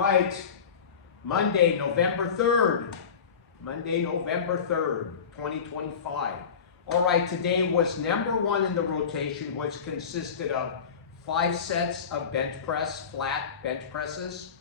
right, Monday, November 3rd. Monday, November 3rd, 2025. All right, today was number one in the rotation, which consisted of 5 sets of bench press, flat bench presses.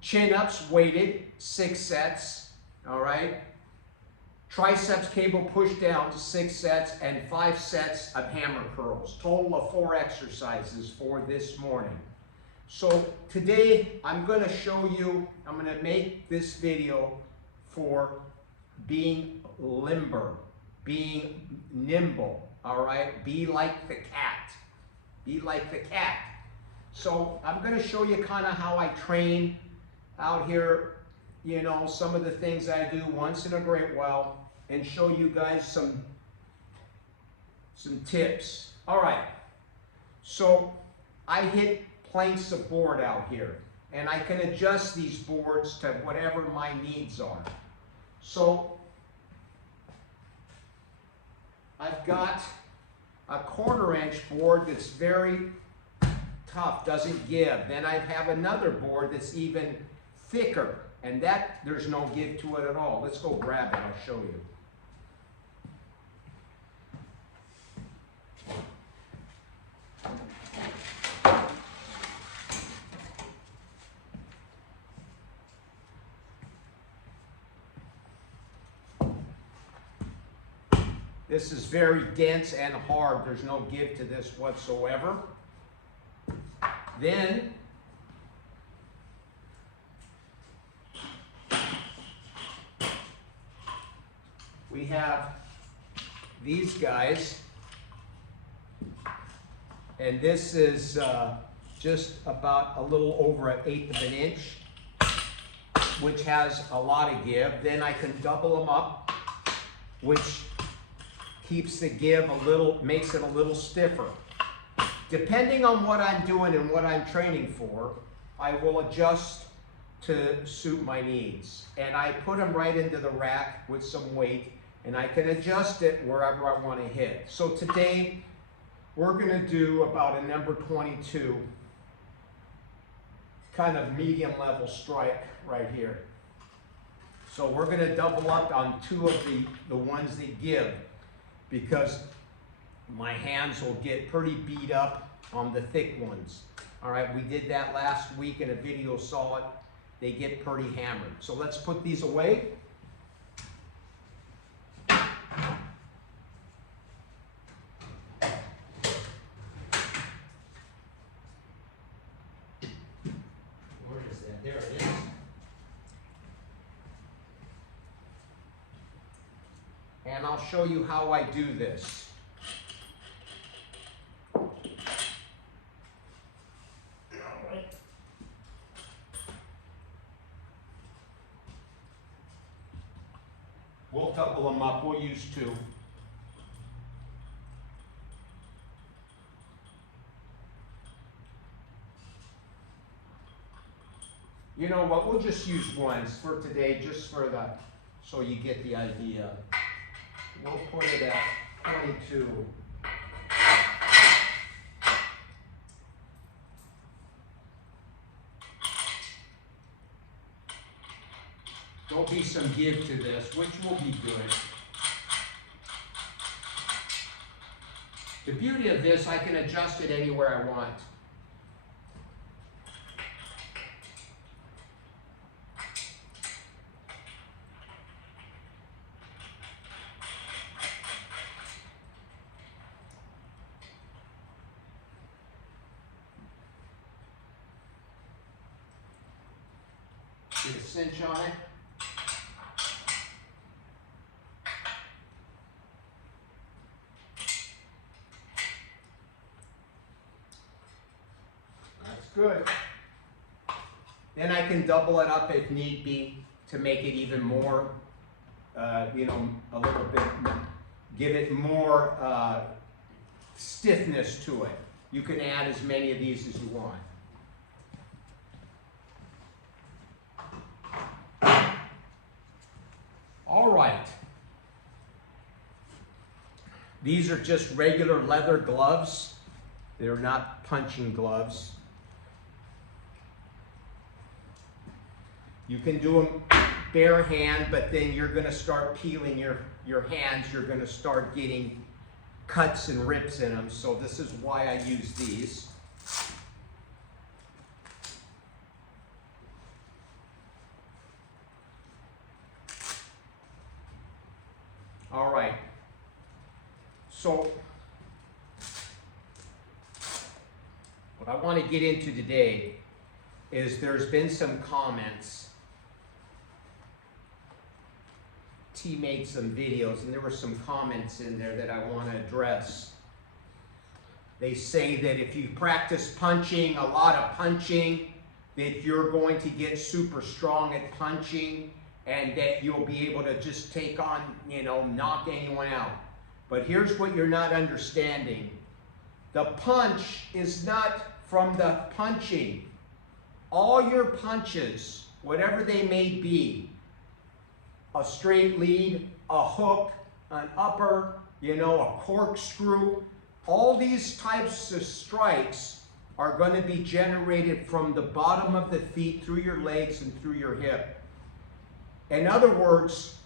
Chin-ups weighted, 6 sets, all right. Triceps cable push down, 6 sets, and 5 sets of hammer curls. Total of 4 exercises for this morning. So today I'm going to show you, I'm going to make this video for being limber, being nimble, all right? Be like the cat. Be like the cat. So I'm going to show you kind of how I train out here, you know, some of the things I do once in a great while, and show you guys some tips. All right, so I hit planks of board out here, and I can adjust these boards to whatever my needs are. So I've got a 1/4 inch board that's very tough, doesn't give. Then I have another board that's even thicker, and that there's no give to it at all. Let's go grab it, I'll show you. This is very dense and hard. There's no give to this whatsoever. Then we have these guys, and this is just about a little over 1/8 of an inch, which has a lot of give. Then I can double them up, which keeps the give a little, makes it a little stiffer. Depending on what I'm doing and what I'm training for, I will adjust to suit my needs. And I put them right into the rack with some weight, and I can adjust it wherever I want to hit. So today, we're going to do about a number 22, kind of medium level strike right here. So we're going to double up on 2 of the ones that give, because my hands will get pretty beat up on the thick ones. All right, we did that last week in a video, saw it. They get pretty hammered. So let's put these away. Where is that? There it is. And I'll show you how I do this. We'll double them up, we'll use 2. You know what, we'll just use ones for today, just for the, so you get the idea. We'll put it at 22. There'll be some give to this, which will be good. The beauty of this, I can adjust it anywhere I want. Get a cinch on it. That's good. Then I can double it up if need be to make it even more, you know, a little bit, give it more stiffness to it. You can add as many of these as you want. All right. These are just regular leather gloves. They're not punching gloves. You can do them bare hand, but then you're going to start peeling your hands. You're going to start getting cuts and rips in them. So this is why I use these. All right. So what I want to get into today is there's been some comments. T made some videos and there were some comments in there that I want to address. They say that if you practice punching, a lot of punching, that you're going to get super strong at punching and that you'll be able to just take on, you know, knock anyone out. But here's what you're not understanding. The punch is not from the punching. All your punches, whatever they may be, a straight lead, a hook, an upper, you know, a corkscrew, all these types of strikes are going to be generated from the bottom of the feet through your legs and through your hip. In other words,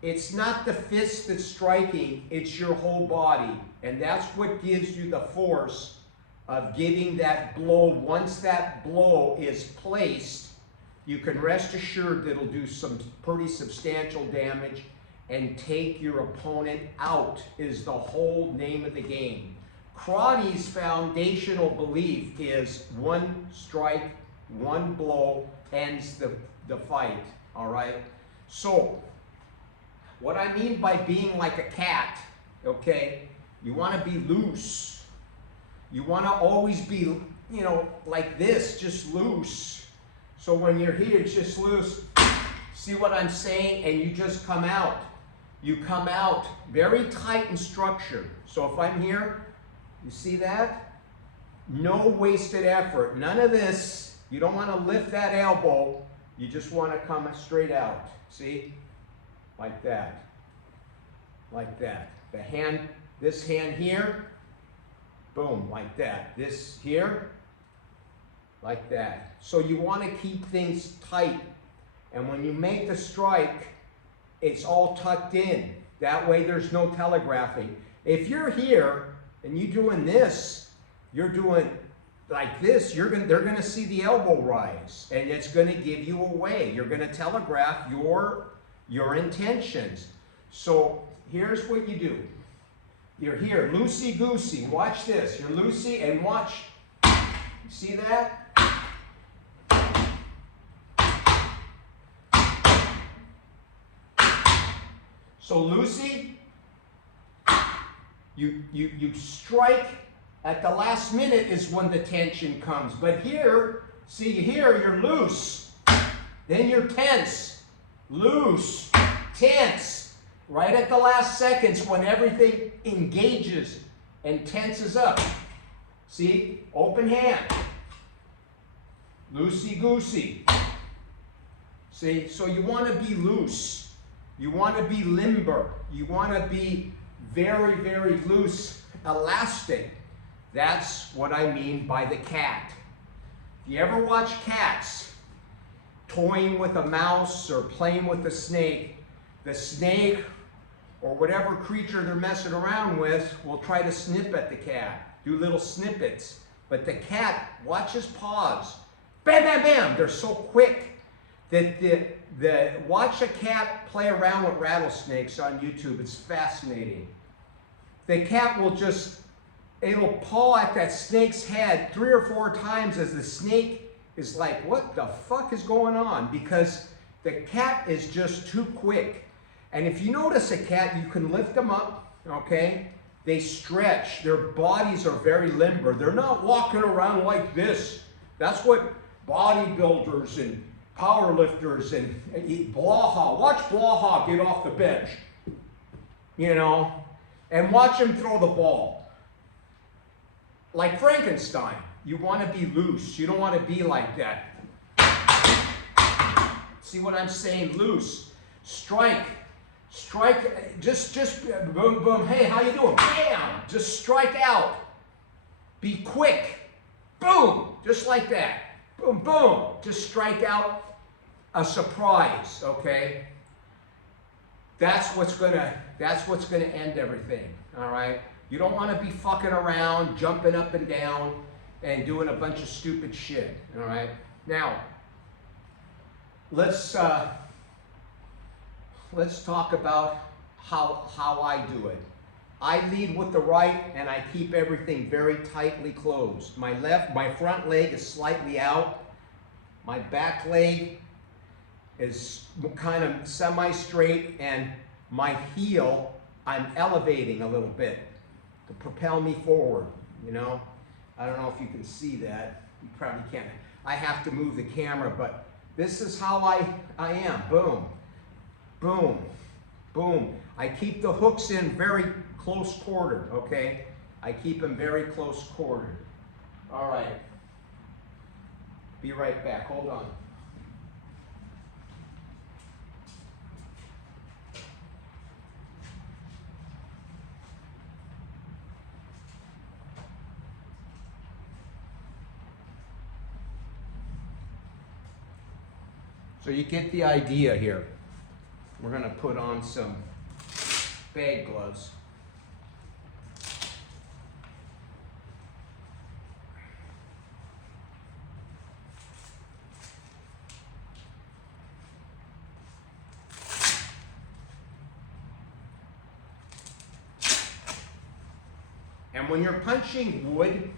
it's not the fist that's striking, it's your whole body. And that's what gives you the force of giving that blow. Once that blow is placed, you can rest assured that it'll do some pretty substantial damage and take your opponent out, is the whole name of the game. Karate's foundational belief is one strike, one blow ends the fight, all right? So, what I mean by being like a cat, okay, you want to be loose. You want to always be, you know, like this, just loose. So when you're here, it's just loose. See what I'm saying? And you just come out. You come out very tight and structured. So if I'm here, you see that? No wasted effort. None of this. You don't want to lift that elbow. You just want to come straight out. See? Like that. Like that. The hand, this hand here, boom, like that. This here, like that. So you want to keep things tight. And when you make the strike, it's all tucked in. That way there's no telegraphing. If you're here and you're doing this, you're doing like this, they're going to see the elbow rise. And it's going to give you away. You're going to telegraph your intentions. So here's what you do. You're here, loosey-goosey. Watch this. You're loosey and watch. You see that? So loosey, you strike at the last minute is when the tension comes. But here, see here, you're loose. Then you're tense. Loose, tense. Right at the last seconds when everything engages and tenses up. See? Open hand. Loosey-goosey. See? So you want to be loose. You want to be limber. You want to be very, very loose, elastic. That's what I mean by the cat. If you ever watch cats toying with a mouse or playing with a snake, the snake or whatever creature they're messing around with will try to snip at the cat, do little snippets. But the cat, watch his paws. Bam, bam, bam. They're so quick that watch a cat play around with rattlesnakes on YouTube. It's fascinating. The cat will just, it'll paw at that snake's head 3 or 4 times as the snake is like, what the fuck is going on? Because the cat is just too quick. And if you notice a cat, you can lift them up, okay? They stretch. Their bodies are very limber. They're not walking around like this. That's what bodybuilders and powerlifters and Blaha. Watch Blaha get off the bench, you know, and watch him throw the ball. Like Frankenstein. You want to be loose. You don't want to be like that. See what I'm saying? Loose. Strike. Strike. Just boom, boom. Hey, how you doing? Bam. Just strike out. Be quick. Boom. Just like that. Boom, boom. Just strike out. a surprise, okay? That's what's gonna end everything, all right? You don't want to be fucking around, jumping up and down, and doing a bunch of stupid shit, all right? Now, let's talk about how I do it. I lead with the right, and I keep everything very tightly closed. My front leg is slightly out. My back leg is kind of semi-straight, and my heel, I'm elevating a little bit to propel me forward, you know? I don't know if you can see that. You probably can't. I have to move the camera, but this is how I am. Boom, boom, boom. I keep the hooks in very close quartered, okay? I keep them very close quartered. All right. Be right back. Hold on. So you get the idea here. We're going to put on some bag gloves. And when you're punching wood,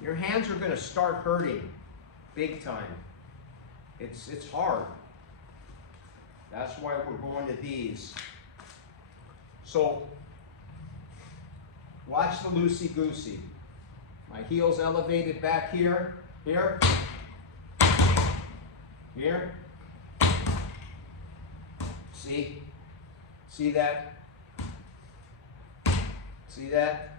your hands are going to start hurting big time. It's hard. That's why we're going to these. So, watch the loosey-goosey. My heel's elevated back here, here, here. See? See that? See that?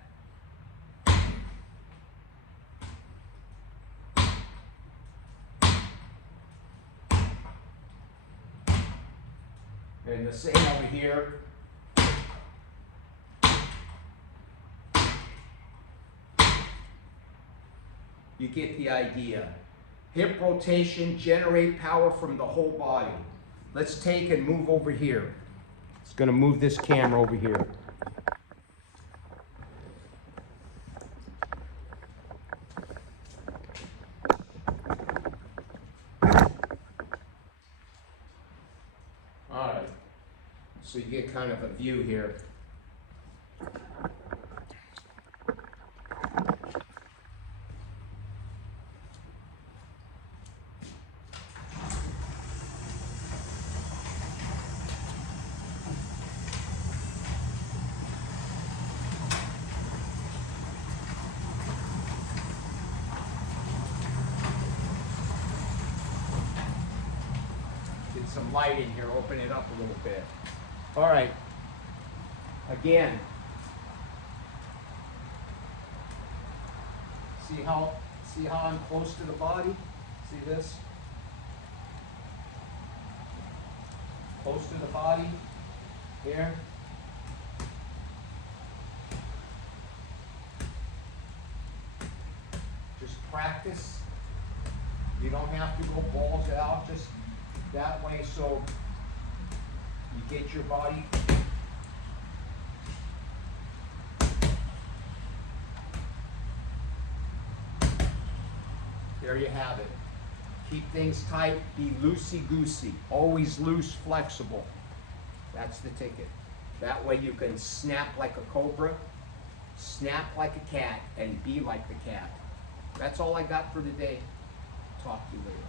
And the same over here. You get the idea. Hip rotation, generate power from the whole body. Let's take and move over here. It's going to move this camera over here. All right. So you get kind of a view here. Some light in here, open it up a little bit. All right, again, see how I'm close to the body? See this? Close to the body, here. Just practice. You don't have to go balls out, just that way, so you get your body. There you have it. Keep things tight, be loosey-goosey, always loose, flexible. That's the ticket. That way you can snap like a cobra, snap like a cat, and be like the cat. That's all I got for today. Talk to you later.